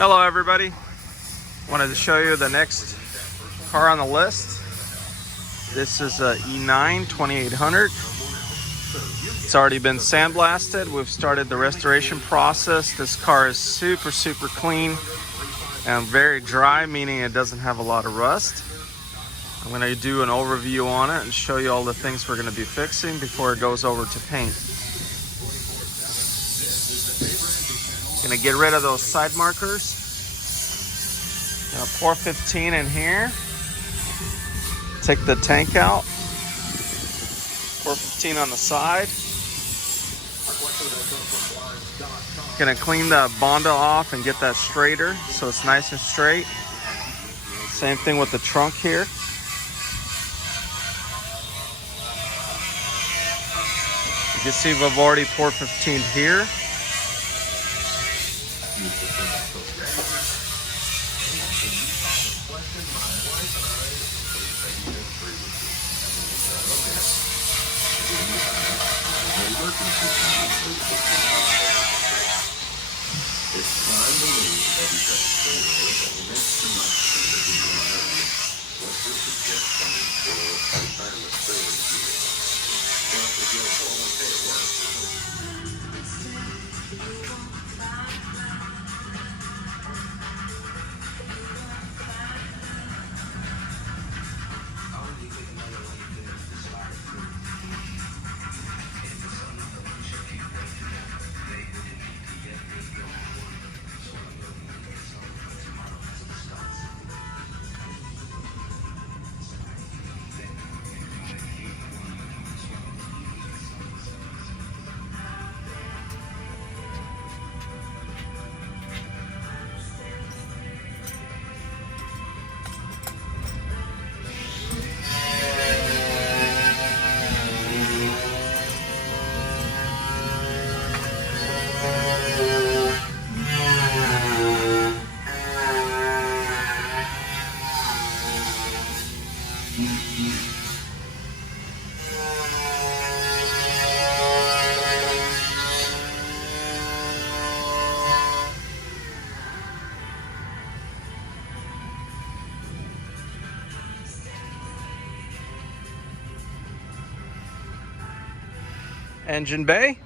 Hello everybody, wanted to show you the next car on the list. This is a E9 2800. It's already been sandblasted. We've started the restoration process. This car is super clean and very dry, meaning it doesn't have a lot of rust. I'm going to do an overview on it and show you all the things we're going to be fixing before it goes over to paint. Going to get rid of those side markers. Now pour 15 in here. Take the tank out. Pour 15 on the side. Going to clean the Bondo off and get that straighter so it's nice and straight. Same thing with the trunk here. You can see we've already poured 15 here. Engine bay.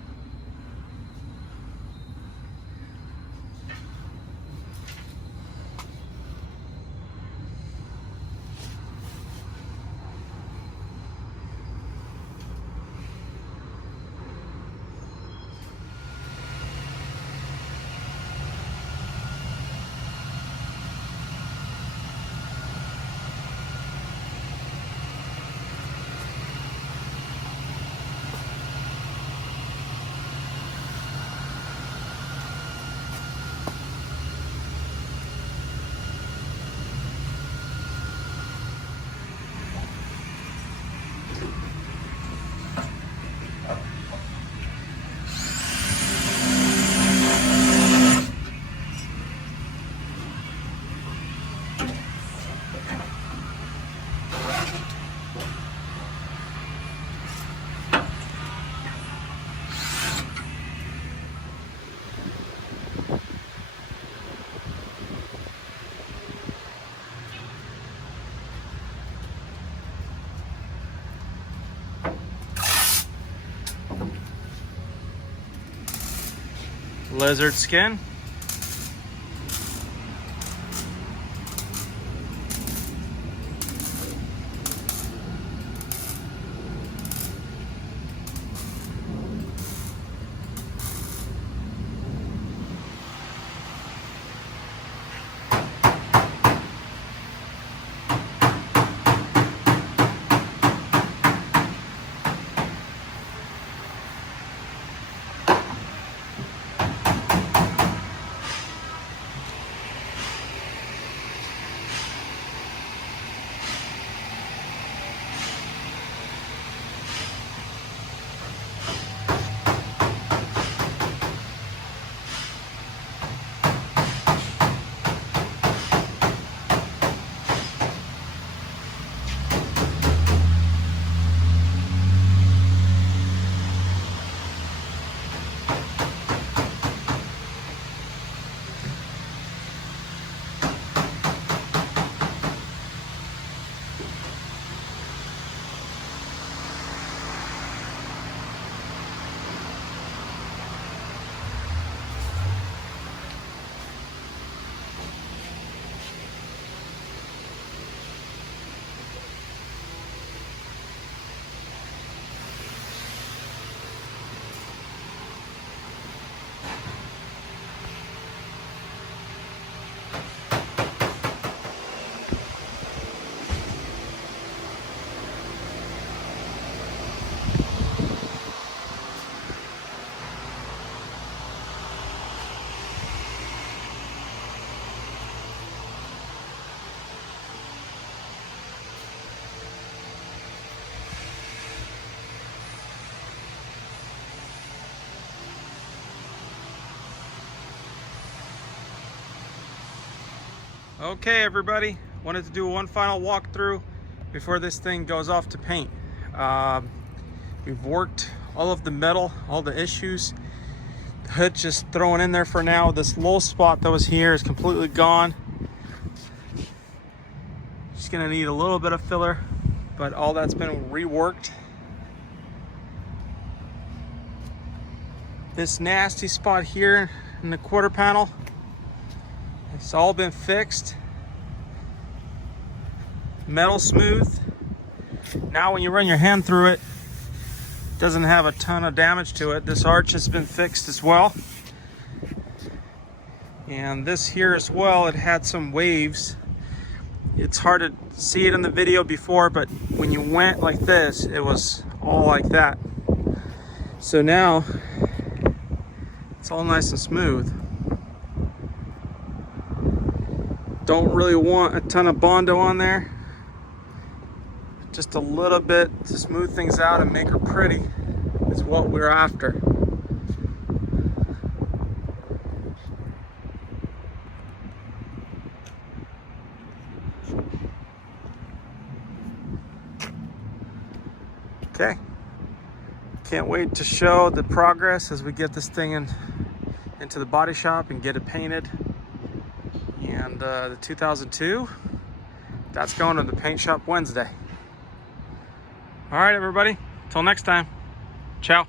Lizard skin. Okay, everybody, wanted to do one final walkthrough before this thing goes off to paint. We've worked all of the metal, all the issues. The hood just thrown in there for now. This low spot that was here is completely gone. Just gonna need a little bit of filler, but all that's been reworked. This nasty spot here in the quarter panel, it's all been fixed. Metal smooth. Now when you run your hand through it, it doesn't have a ton of damage to it. This arch has been fixed as well. And this here as well, it had some waves. It's hard to see it in the video before, but when you went like this, it was all like that. So now, it's all nice and smooth. Don't really want a ton of Bondo on there. Just a little bit to smooth things out and make her pretty is what we're after. Okay. Can't wait to show the progress as we get this thing into the body shop and get it painted. And the 2002, that's going to the paint shop Wednesday. All right, everybody, till next time, ciao.